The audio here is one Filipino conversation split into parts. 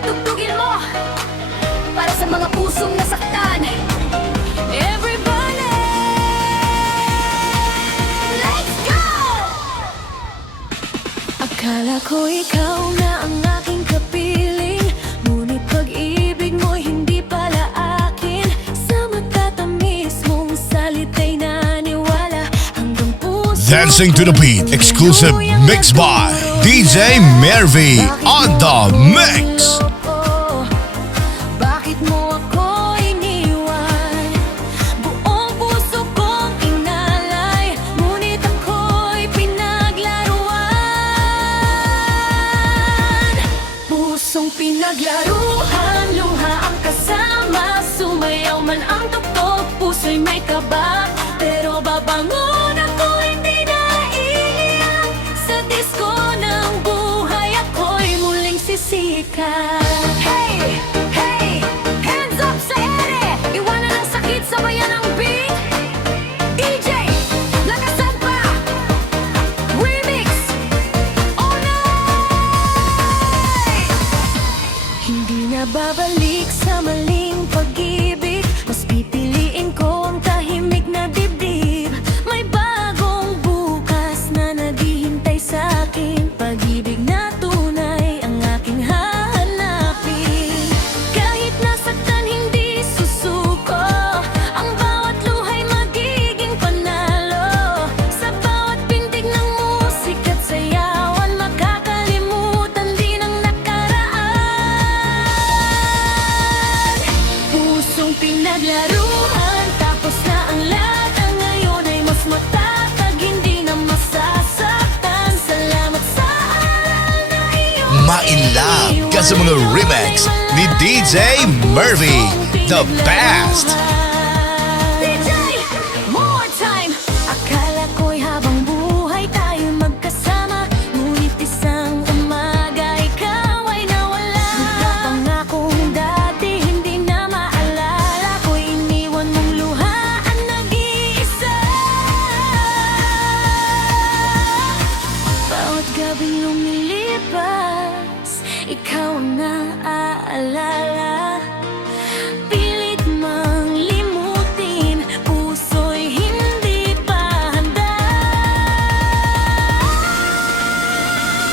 patugtugin mo para sa mga pusong nasaktan. Everybody, let's go! Akala ko ikaw na ang aking kapiling, ngunit pag-ibig mo'y hindi pala akin. Sa matatamis mong salita'y naniwala hanggang puso. Dancing to the beat, exclusive mix by DJ Mervy on the mix. Bakit mo ako iniwan? Buong puso kong inalay, ngunit ako'y pinaglaruan. Pusong pinaglaruan, luha ang kasama, sumayaw man ang tuktok, puso'y may kaba. Pero babangon ako, hindi na iiyak. Sa disco ng buhay ako'y muling sisikat. Hey! Hey! Hands up sa ere! Iwanan ang sakit, sabayan ang beat. DJ! Lakasan pa! Remix! Oh no! Hindi na babalik sa maling pag-ibig, mas pipiliin ko ang tahimik na dibdib. May bagong bukas na naghihintay sa akin, pag-ibig na tunay ang aking hahanapin. Kahit nasaktan, hindi susuko, ang bawat luha'y magiging panalo. Sa bawat pintig ng musika't sayawan, makakalimutan din ang nakaraan. Pusong pinaglaruan, tapos na ang lahat, ang ngayon ay mas matatag, hindi na masasaktan. Salamat sa aral na iyong Ma-in-love ka sa mga remix ni DJ Mervy, the best. DJ, more time. Akala ko'y habang buhay tayo magkasama, ngunit isang umaga ikaw ay nawala. Pangakong dati hindi na maalala, ko'y iniwan mong luhaan nag-iisa. Bawat gabing lumilipas, ikaw ang naaalala. Pilit mang limutin, puso'y hindi pa handa.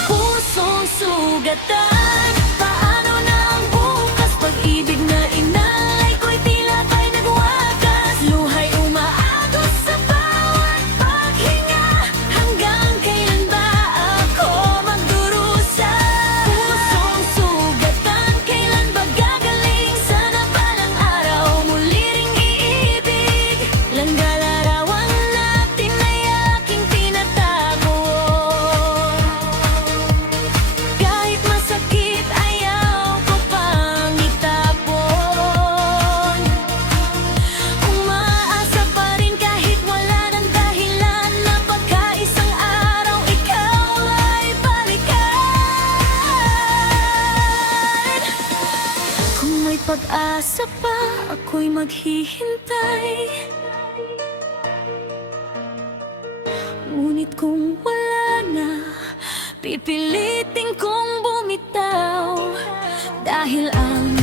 Pusong sugatan, paano na ang bukas? Pag-ibig na inalay ko'y tila ba'y nagwakas. Luha'y umaagos sa bawat paghinga, hanggang kailan ba ako magdurusa? Pusong sugatan, kailan ba gagaling? Sana balang araw muli ring iibig. Langga larawan natin ay aking tinatago. Kahit masakit, ayaw ko pang itapon. Umaasa pa rin kahit wala ng dahilan, na baka isang araw ikaw ay balikan. Kung may pag-asa pa, ako'y maghihintay. Ngunit kung wala na, pipilitin kong bumitaw. Dahil ang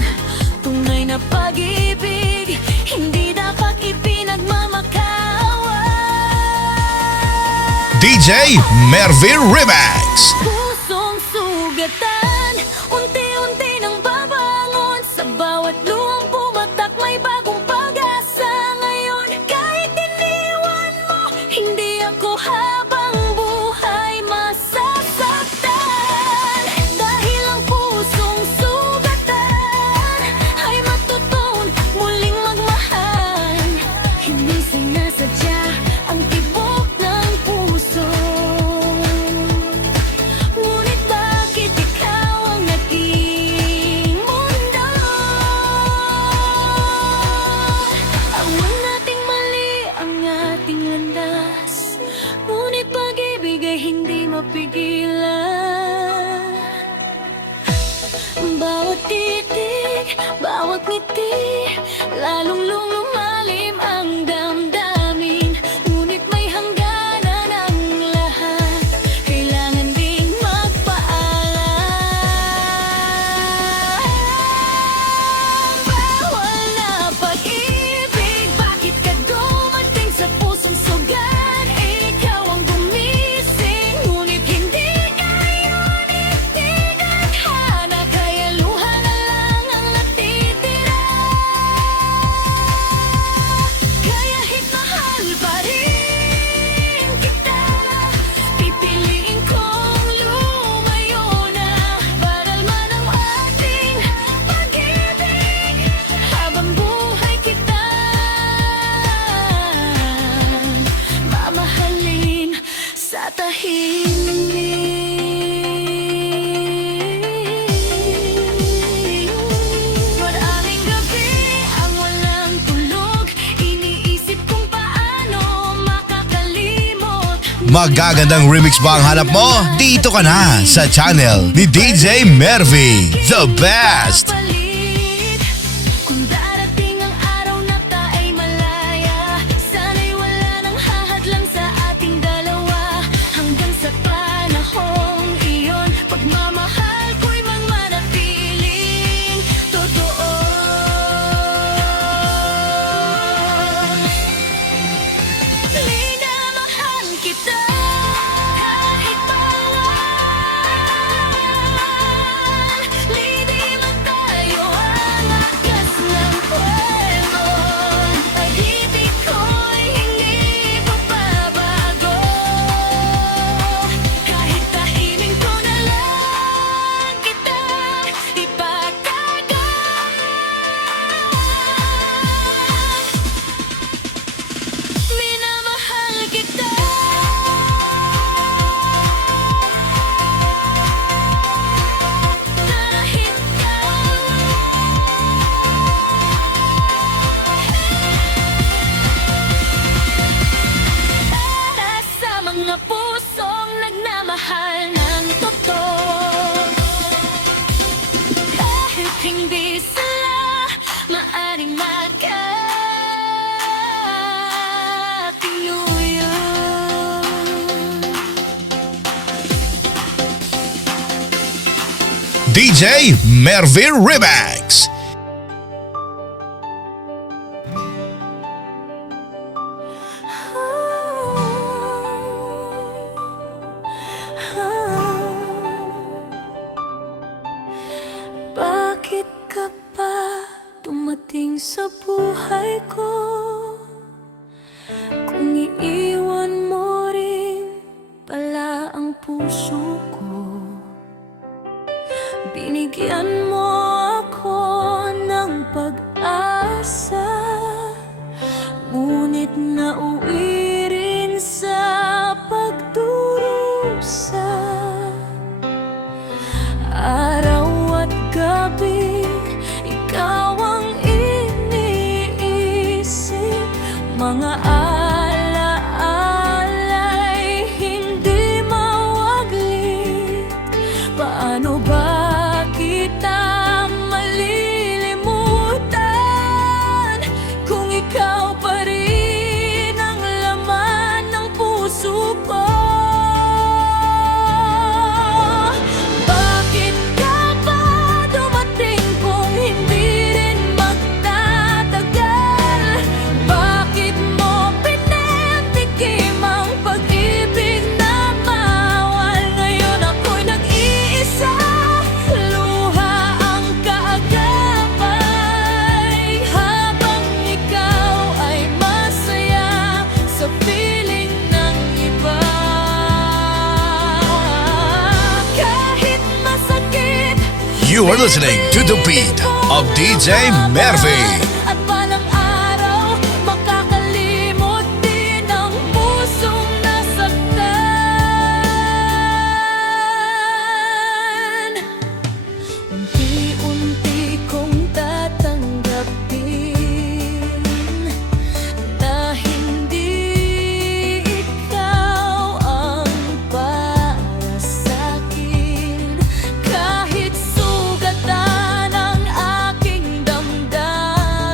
tunay na pag-ibig, hindi dapat ipinagmamakawan. DJ Mervy Remix. Pusong sugatan, unti-unti nang babangon. Sa bawat luhang pumatak, may bagong pag-asa ngayon. Kahit iniwan mo, hindi ako habang buhay masasaktan. Dahil ang pusong sugatan ay matutuon muling magmahal. Hindi sinasadya ang tibok ng puso, ngunit bakit ikaw ang naging mundo? Awan nating mali ang ating landas, ngunit pag-ibig ay hindi mapigilan. Bawat titig, bawat ngiti, lalong lumalim ang damdamin. Ngunit may hangganan ang lahat, kailangan ding magpaalam. Tatahimik. Maraming gabi ang walang tulog. Iniisip kung paano makakalimot. Magagandang remix ba ang hanap mo? Dito ka na sa channel ni DJ Mervy, the best! Palit. Kung darating ang araw na tayo'y malaya, sana'y wala nang hahadlang sa ating dalawa. Hanggang sa panahong iyon, pagmamahal ko'y mananatiling totoo. Minamahal kita kahit bawal. Lidi man tayo ang akas ng kwento. Pag-ibig ko'y hindi papabago. Kahit tahimik ko na lang kita ipagtago. Minamahal kita. Kahit para sa mga pusong nagmamahal ng totoo. Kahit hindi sila maaring makatuluyan. DJ Mervy Remix. Bakit ka pa dumating sa buhay ko? Kung iiwan mo rin pala ang puso ko. Binigyan mo ako ng pag-asa, ngunit nauwi rin sa pagdurusa. Araw at gabi, ikaw ang iniisip. Mga alaala'y hindi mawaglit. Paano ba kita malilimutan kung ikaw pa rin ang laman ng puso ko? Bakit ka pa dumating kung hindi rin magtatagal? Bakit mo pinatikim ang pag-ibig na bawal? Ngayon ako'y nag-iisa, luha ang kaagapay, habang ikaw ay masaya sa piling ng iba. Kahit masakit, You are listening to the beat of DJ Mervy. at balang araw, makakalimot din ang pusong nasaktan. Unti-unti kong tatanggapin na hindi ikaw ang para sa'kin. Kahit sugatan ang aking damdamin,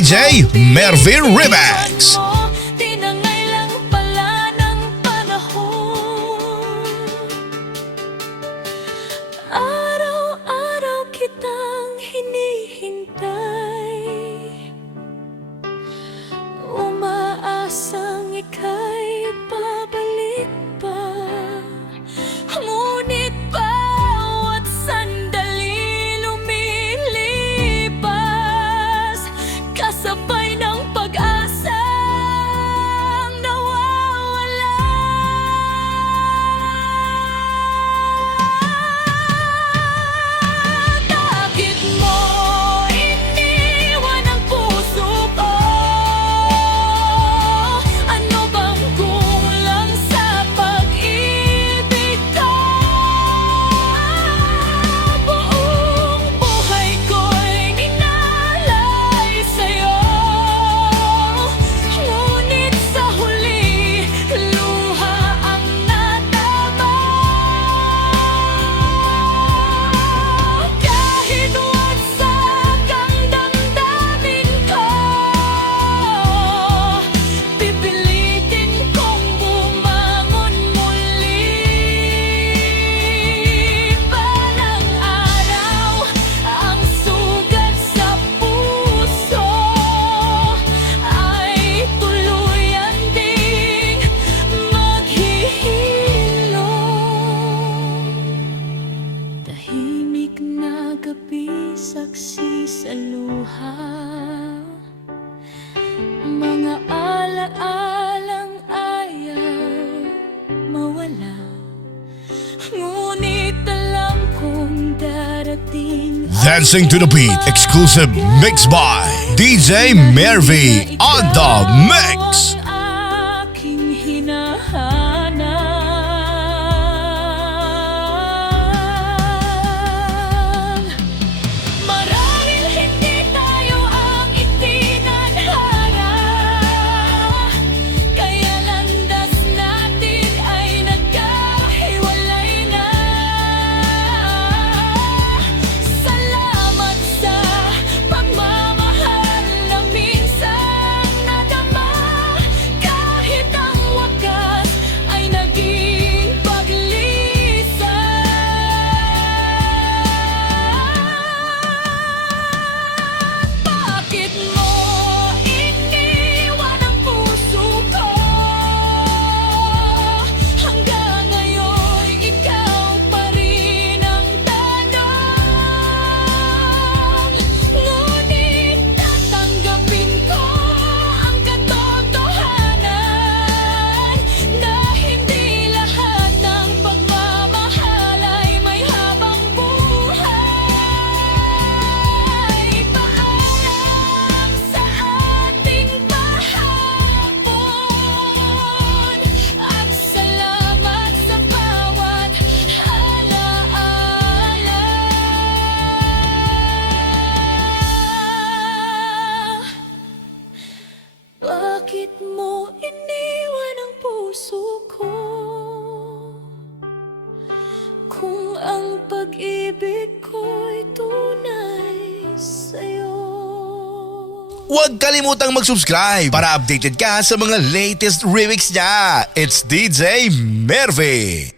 DJ Mervy Remix. Tinangay lang pala ng panahon. Araw-araw kitang hinihintay, umaasang ika'y babalik pa. Ngunit bawat sandali lumilipas, kasabay ng pag-asang nawawala. Bakit mo iniwan ang puso ko? Ano bang kulang sa pag-ibig ko? Buong buhay ko'y ninalay sa'yo, ngunit sa huli, luha ang natama. Kahit wagsak ang damdamin ko, pipilitin kong bumangon muli. Balang araw, ang sugat sa puso ay tuluyan ding maghihilom. Tahimik na gabi, saksi sa luha, mga alaalang ayaw mawala. Ngunit alam kong darating Dancing to the beat, exclusive mix by DJ Mervy on the mix. Ang aking hinahanap. Marahil hindi tayo ang itinadhana, kaya landas natin ay nagkahiwalay na. Salamat sa pagmamahal na minsang nadama, kahit ang wakas ay naging paglisan. Bakit mo iniwan ang puso ko? Hanggang ngayon, ikaw pa rin ang tanong. Ngunit tatanggapin ko ang katotohanan na hindi lahat ng pagmamahal ay may habang buhay. Paalam sa ating pahapon, at salamat sa bawat alaala. Bakit mo iniwan ang puso ko? Kung ang pag-ibig ko'y tunay sa'yo. Huwag kalimutang mag-subscribe para updated ka sa mga latest remix niya. It's DJ Mervy.